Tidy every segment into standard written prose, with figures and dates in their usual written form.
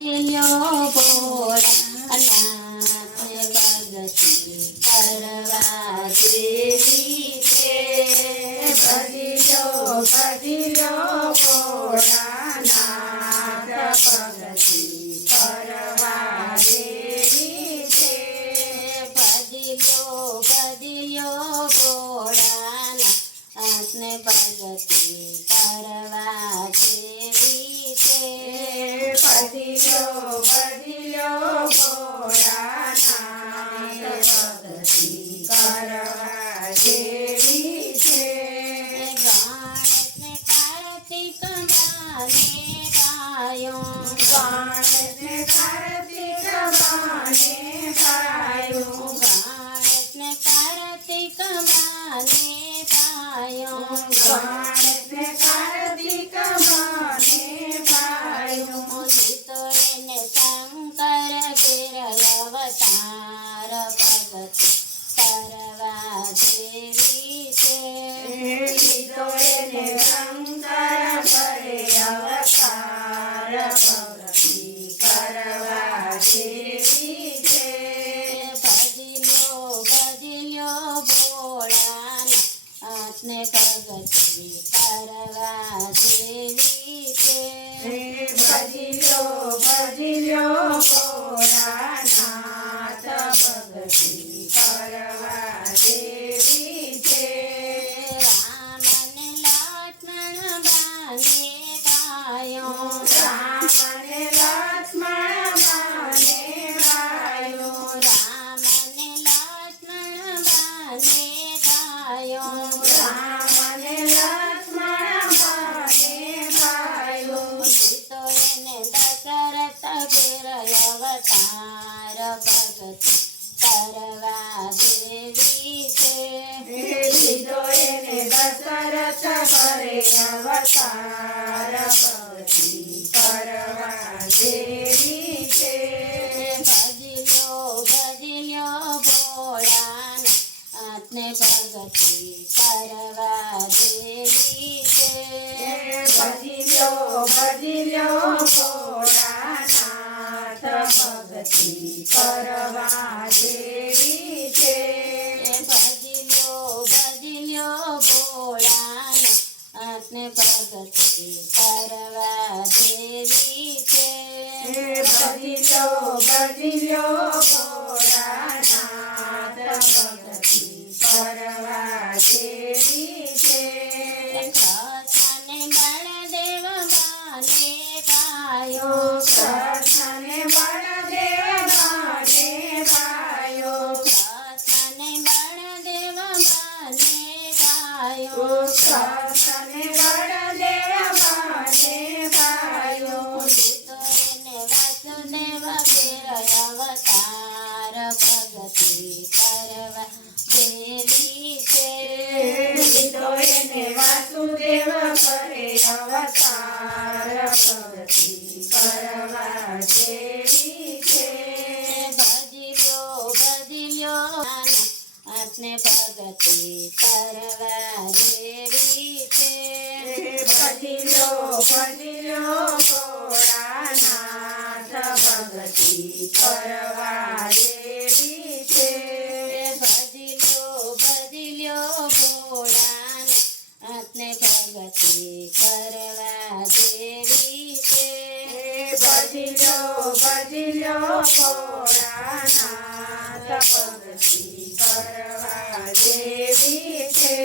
લ્યો ભોળાનાથ ભગતિ કરવા જેવી છે. ભજી લ્યો ભોળાનાથ ભગતિ કરવા જેવી છે. ભજી લ્યો ભોળાનાથને ભગતિ કરવા જેવી છે. ભજી લ્યો ભોળાનાથ ભગતિ કરવા જેવી છે. ગણેશને કાર્તિક માને ગાયો, ગણેશને કાર્તિક માને ગાયો, ગણેશને કાર્તિક માને ગાયો. ગણેશને કાર્તિક માને ગાયો. લીધો એને શંકર ઘેર અવતાર ભગતિ કરવા જેવી છે. લીધો એને શંકર કરે અવતાર ભગતિ કરવા જેવી છે. ભજી લ્યો ભોળાનાથને ભગતિ કરવા જેવી છે. ભજી લ્યો ભોળાનાથ ભગતિ કરવા જેવી છે. રામને લક્ષ્મણ બાને ગાયો, રામને લક્ષ્મણ બાને ગાયો, રામને લક્ષ્મણ બાને ગાયો. રામને લક્ષ્મણ બાને ગાયો. લીધો એને દશરથ ઘેર અવતાર ભગતિ કરવા જેવી છે. લીધો એને દશરથ કરે અવતાર ભગતિ કરવા જેવી છે. ભજી લ્યો ભોળાનાથને ભગતિ કરવા જેવી છે. ભજી લ્યો ભોળાનાથ ભગતિ કરવા જેવી છે. ભજી લ્યો ભોળાનાથને ભગતિ કરવા જેવી છે. ભજી લ્યો ભોળાનાથ ભગતિ કરવા જેવી છે. કૃષ્ણને બળદેવ માને ગાયો, કૃષ્ણને બળદેવ માને ગાયો, કૃષ્ણને બળદેવ માને ગાયો. કૃષ્ણને બળદેવ માને ગાયો. લીધો એને વાસુદેવ ઘેર અવતાર ભગતિ કરવા જેવી છે. લીધો એને વાસુદેવ કરે અવતાર ભગતિ કરવા જેવી છે. ભજી લ્યો નાથને ભગતિ કરવા જેવી છે. ભજી લ્યો ભોળાનાથ ભગતિ કરવા જેવી છે. ભજી લ્યો ભોળાનાથને ભગતિ કરવા જેવી છે. ભજી લ્યો ભોળાનાથ ભગતિ કરવા જેવી છે.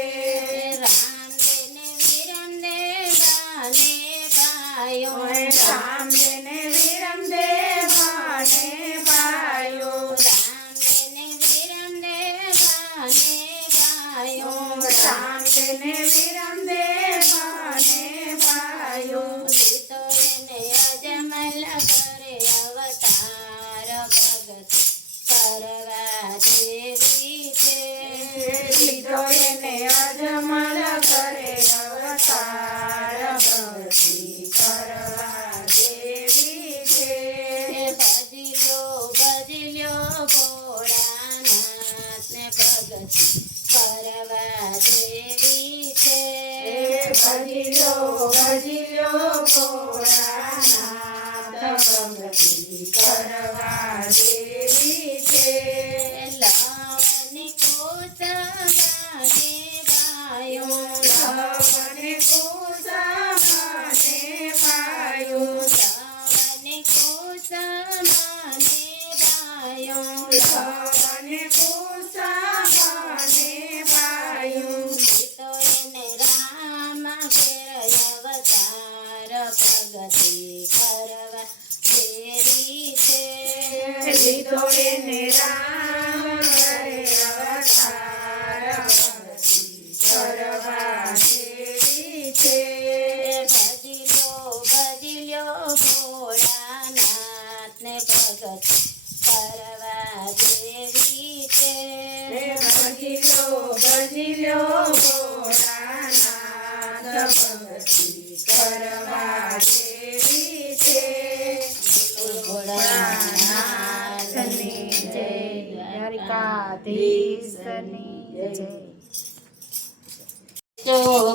રામદેને વિરંદે બાને ગાયો, રામદેને વિરમદેવ બાને ગાયો, રામદેને વિરંદે બાને ગાયો. રામદેને વિરમદેવ બાને ગાયો. લીધો એને અજમલ કરે અવતાર ભગતિ કરવા જેવી છે. લીધો એને અજમલ કરે અવતાર ભગતિ કરવા જેવી છે. ભજી લ્યો ભોળાનાથને ભગતિ કરવા જેવી છે. ભજી લ્યો ભોળાનાથ ભગતિ ભક્તિ કરવા જેવી છે. લવને કુસુમને ભાયું લવને કુસુમને ભાયું લવને કુસુમને ભાયું લવને કુસુમને ભાયું તો એને રામ ઘેર અવતાર પ્રગતિ કરવા જેવી છે. લીધો એને રામ ઘરે અવતાર ભક્તિ કરવા જેવી છે. ભજલ્યો ભોળાનાથને પ્રગતિ કરવા જેવી છે. ભજલ્યો ભોળાનાથ ભક્તિ કરવા જેવી છે. ભોળાનાથની જય, દ્વારિકાધીશની જય.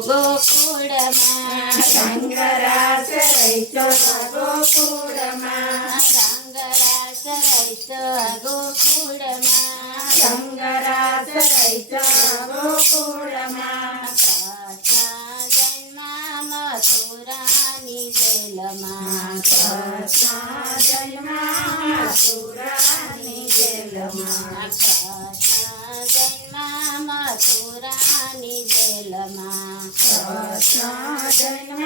ગોકુળમાં રંગરાસ રહીતો ગોકુળમાં રંગરાસ રહીતો ગોકુળમાં રંગરાસ રહીતો ગોકુળમાં કૃષ્ણ જન્મ મથુરાની જેલમાં કૃષ્ણ જન્મ મથુરાની જેલમાં કૃષ્ણ જન્મ મથુરાની જેલમાં કૃષ્ણ જન્મ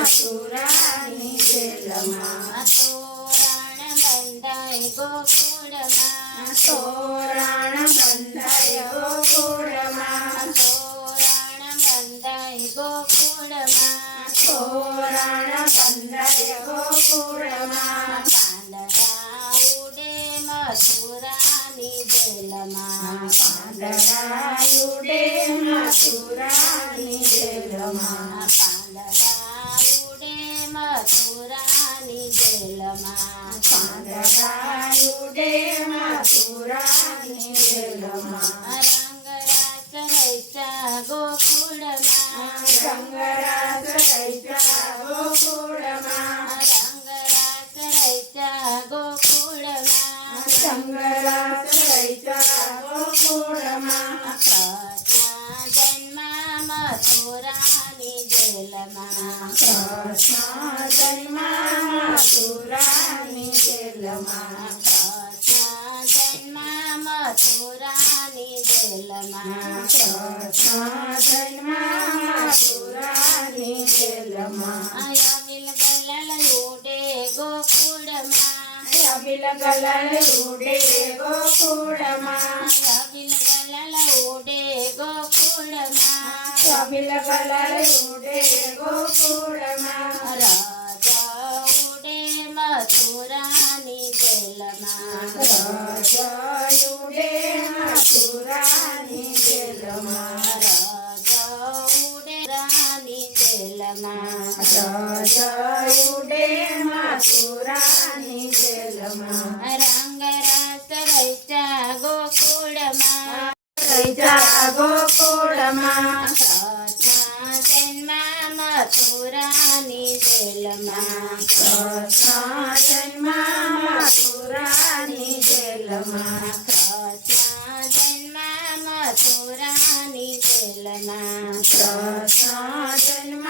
મથુરાની જેલમાં તોરણ બંધાય ગોકુળમાં તોરણ બંધાય ગોકુળમાં તોરણ બંધાય ગોકુળમાં તોરણ બંધાય ગોકુળમાં પાંદડા ઉડે મથુરાની જેલમાં પાંદડા ઉડે મથુરાની જેલમાં પાંદડા ઉડે મથુરાની જેલમાં પાંદડા ઉડે મથુરાની જેલમાં રંગરાસ રહીતા ગોકુળમાં રંગરાસ રહીતા ગોકુળમાં રંગરાસ રહીતા ગોકુળમાં રંગરાસ રહીતા ગોકુળમાં કૃષ્ણ જન્મ મથુરાની જેલમાં કૃષ્ણ જન્મ મથુરાની જેલમાં કૃષ્ણ જન્મ મથુરાની જેલમાં કૃષ્ણ જન્મ મથુરાની જેલમાં અયમિલ ગલલ ઉડે ગોકુળમાં અબિલ ગલલ ઉડે ગોકુળમાં અયમિલ ગલલ ઉડે ગોકુળમાં અબિલ ગલલ ઉડે ગોકુળમાં રાજા ઉડે મથુરાની જેલમાં રાજા ઉડે મથુરાની જેલમાં રાજા ઉડે રાની જેલમાં રાજા ઉડે મથુરાની જેલમાં રંગરાસ રહીતા ગોકુળમાં રહીતા ગોકુળમાં કૃષ્ણ જન્મ મથુરાની જેલમાં કૃષ્ણ જન્મ મથુરાની જેલમાં કૃષ્ણ જન્મ મથુરાની જેલમાં કૃષ્ણ જન્મ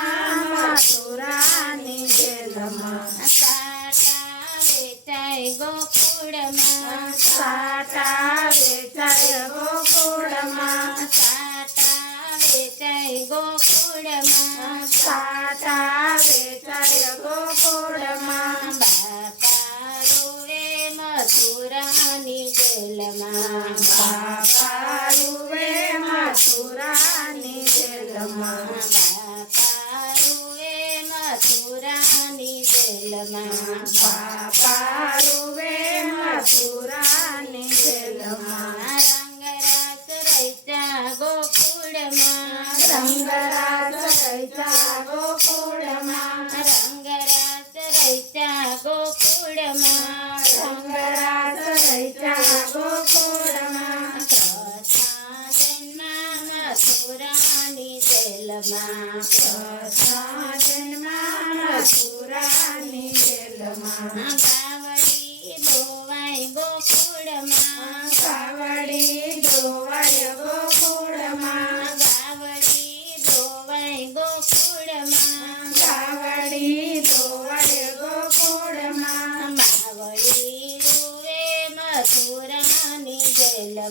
મથુરાની જેલમાં સાટા વેચાય ગોકુળમાં સાટા વેચાય ગોકુળમાં સાટા વેચાય ગોકુળમાં સાટા વેચાય ગોકુળમાં બાપા રોવે મથુરાની જેલમાં બાપા રૂવે મથુરાની જેલમાં બાપા રોવે મથુરાની જેલમાં બાપા રૂવે મથુરાની જેલમાં રંગરાસ રહીતા ગોકુળમાં રંગરાસ રહીતા ગોકુળમાં રંગરાસ રહીતા ગોકુળમાં રંગરાસ રહીતા ગોકુળમાં કૃષ્ણ જન્મ મથુરાની જેલમાં કૃષ્ણ જન્મ મથુરાની જેલમાં ગાવડિયા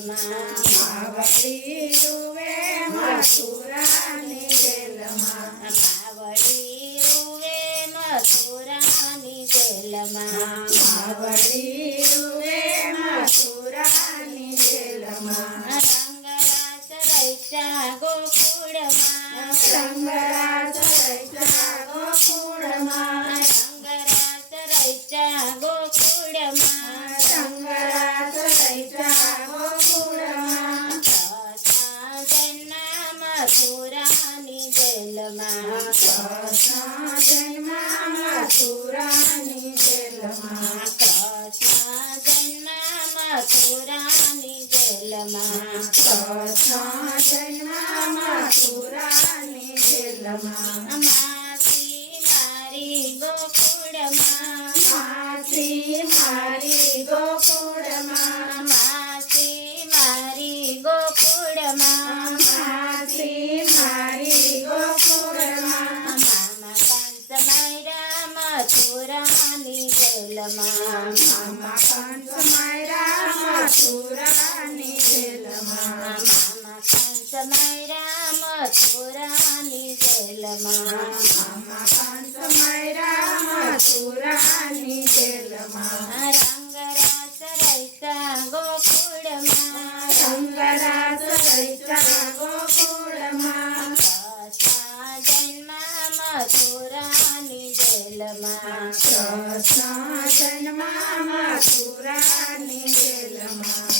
માવડી રૂવે મથુરાની જેલમાં માવડી રૂવે મથુરાની જેલમાં માવડી રૂવે મથુરાની જેલમાં રંગરાજ રચ્યા ગોકુળમાં રંગરાજ રચ્યા ગોકુળમાં રંગરાજ રચ્યા ગોકુળમાં રંગરાજ રચ્યા ગોકુળમાં કૃષ્ણ જન્મ મથુરાની જેલમાં કૃષ્ણ જન્મ મથુરાની જેલમાં કૃષ્ણ જન્મ મથુરાની જેલમાં કૃષ્ણ જન્મ મથુરાની જેલમાં માસી મારી ગોકુળમાં માસી મારી ગોકુળમાં માસી મારી ગોકુળમાં માસી મારી ગોકુળમાં મામા કંસ માર્યા મથુરાની જેલમાં મામા કંસ માર્યા મથુરાની જેલમાં મામા કંસ માર્યા મથુરાની જેલમાં મામા કંસ માર્યા મથુરાની જેલમાં રંગરાસ રચ્યા ગોકુળમાં રંગરાજ રચ્યા ગોકુળમાં કૃષ્ણ જન્મ મથુરાની જેલમાં કૃષ્ણ જન્મ મથુરાની જેલમાં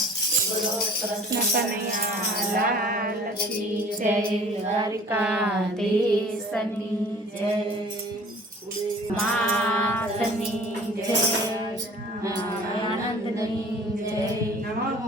બોલો કૃષ્ણ કનૈયા લાલ કી જય દ્વારિકાધીશની જય માતની જય આનંદની જય નમઃ